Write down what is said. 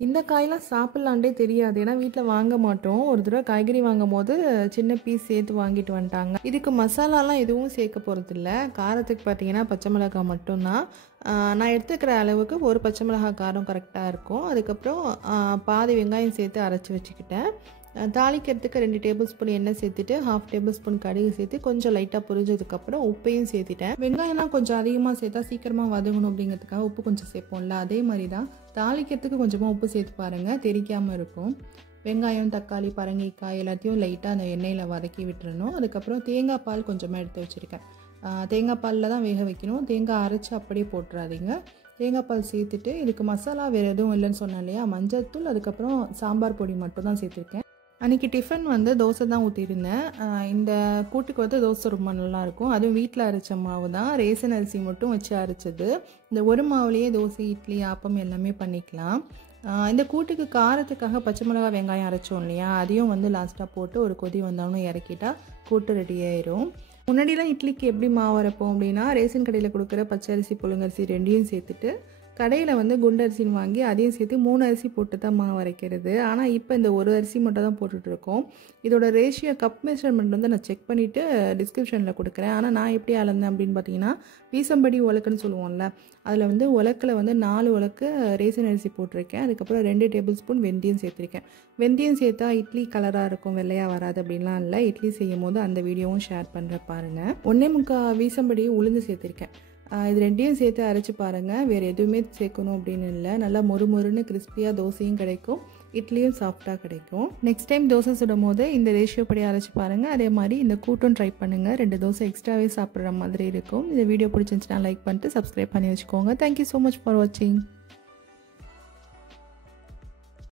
இந்த காயெல்லாம் சாப்பிட்லான்டே தெரியாது. ஏன்னா வீட்ல வாங்க மாட்டோம். ஒரு தடவ காய்கறி வாங்கும்போது சின்ன பீஸ் சேர்த்து வாங்கிட்டு வந்துட்டாங்க. இதுக்கு மசாலாலாம் எதுவும் சேர்க்க போறதில்ல. காரத்துக்கு பார்த்தீங்கன்னா, பச்சை மிளகாய் மட்டும் தான். நான் எடுத்துக்கிற அளவுக்கு ஒரு பச்சை மிளகாய் காரம் கரெக்ட்டா இருக்கும். அதுக்கப்புறம் பாதி வெங்காயம் சேர்த்து அரைச்சு வச்சுக்கிட்டேன். தாளிக்கிறதுக்கு 2 டேபிள் ஸ்பூன் எண்ணெய் சேர்த்துட்டு, 1/2 டேபிள் ஸ்பூன் கடுகு சேர்த்து கொஞ்சம் லைட்டாக பொரிஞ்சதுக்கப்புறம் உப்பையும் சேர்த்துட்டேன். வெங்காயம்லாம் கொஞ்சம் அதிகமாக சேர்த்தா சீக்கிரமாக வதங்கணும் அப்படிங்கிறதுக்காக உப்பு கொஞ்சம் சேர்ப்போம்ல, அதே மாதிரி தான் தாளிக்கிறதுக்கு கொஞ்சமாக உப்பு சேர்த்து பாருங்கள், தெறிக்காமல் இருக்கும். வெங்காயம், தக்காளி, பரங்கிக்காய் எல்லாத்தையும் லைட்டாக அந்த எண்ணெயில் வதக்கி விட்டுறணும். அதுக்கப்புறம் தேங்காய் பால் கொஞ்சமாக எடுத்து வச்சுருக்கேன். தேங்காய் பாலில் தான் வேக வைக்கணும். தேங்காய் அரைச்சி அப்படியே போட்டுறாதீங்க. தேங்காய் பால் சேர்த்துட்டு இதுக்கு மசாலா வேறு எதுவும் இல்லைன்னு சொன்னேன் இல்லையா, மஞ்சள் தூள் அதுக்கப்புறம் சாம்பார் பொடி மட்டும் தான் சேர்த்துருக்கேன். அன்றைக்கி டிஃபன் வந்து தோசை தான் ஊற்றிருந்தேன். இந்த கூட்டுக்கு வந்து தோசை ரொம்ப நல்லாயிருக்கும். அதுவும் வீட்டில் அரைச்ச மாவு தான், ரேசன் அரிசி மட்டும் வச்சு அரைச்சது. இந்த ஒரு மாவுலேயே தோசை, இட்லி, ஆப்பம் எல்லாமே பண்ணிக்கலாம். இந்த கூட்டுக்கு காரத்துக்காக பச்சை மிளகா, வெங்காயம் அரைச்சோம் இல்லையா, அதையும் வந்து லாஸ்ட்டாக போட்டு ஒரு கொதி வந்தவனும் இறக்கிட்டா கூட்டு ரெடி ஆயிரும். முன்னாடிலாம் இட்லிக்கு எப்படி மாவு அரைப்போம் அப்படின்னா, ரேஷன் கடையில் கொடுக்குற பச்சரிசி, புழுங்கரிசி ரெண்டையும் சேர்த்துட்டு கடையில் வந்து குண்டரிசின்னு வாங்கி அதையும் சேர்த்து 3 அரிசி போட்டு தான் மாவு அரைக்கிறது. ஆனால் இப்போ இந்த ஒரு அரிசி மட்டும் தான் போட்டுட்ருக்கோம். இதோட ரேஷியோ கப் மெஷர்மெண்ட் வந்து நான் செக் பண்ணிவிட்டு டிஸ்கிரிப்ஷனில் கொடுக்குறேன். ஆனால் நான் எப்படி அளந்தேன் அப்படின்னு பார்த்தீங்கன்னா, வீசம்படி உலக்குன்னு சொல்லுவோம்ல, அதில் வந்து உலக்கில் வந்து 4 உலக்கு ரேஷன் அரிசி போட்டிருக்கேன். அதுக்கப்புறம் 2 டேபிள் ஸ்பூன் வெந்தயம் சேர்த்துருக்கேன். வெந்தயம் சேர்த்தா இட்லி கலராக இருக்கும், வெள்ளையாக வராது அப்படின்லாம் இல்லை. இட்லி செய்யும் போது அந்த வீடியோவும் ஷேர் பண்ணுறேன் பாருங்கள். 1.25 வீசம்படி உளுந்து சேர்த்துருக்கேன். இது ரெண்டையும் சேர்த்து அரைச்சி பாருங்கள். வேறு எதுவுமே சேர்க்கணும் அப்படின்னு இல்லை. நல்லா மொறுமொறுன்னு கிறிஸ்பியாக தோசையும் கிடைக்கும், இட்லியும் சாஃப்டாக கிடைக்கும். நெக்ஸ்ட் டைம் தோசை சுடும் போது இந்த ரேஷியோ படி அரைச்சி பாருங்கள். அதே மாதிரி இந்த கூட்டும் ட்ரை பண்ணுங்கள். 2 தோசை எக்ஸ்ட்ராவே சாப்பிட்ற மாதிரி இருக்கும். இந்த வீடியோ பிடிச்சிருந்துச்சுன்னா லைக் பண்ணிட்டு சப்ஸ்கிரைப் பண்ணி வச்சுக்கோங்க. தேங்க்யூ ஸோ மச் ஃபார் வாட்சிங்.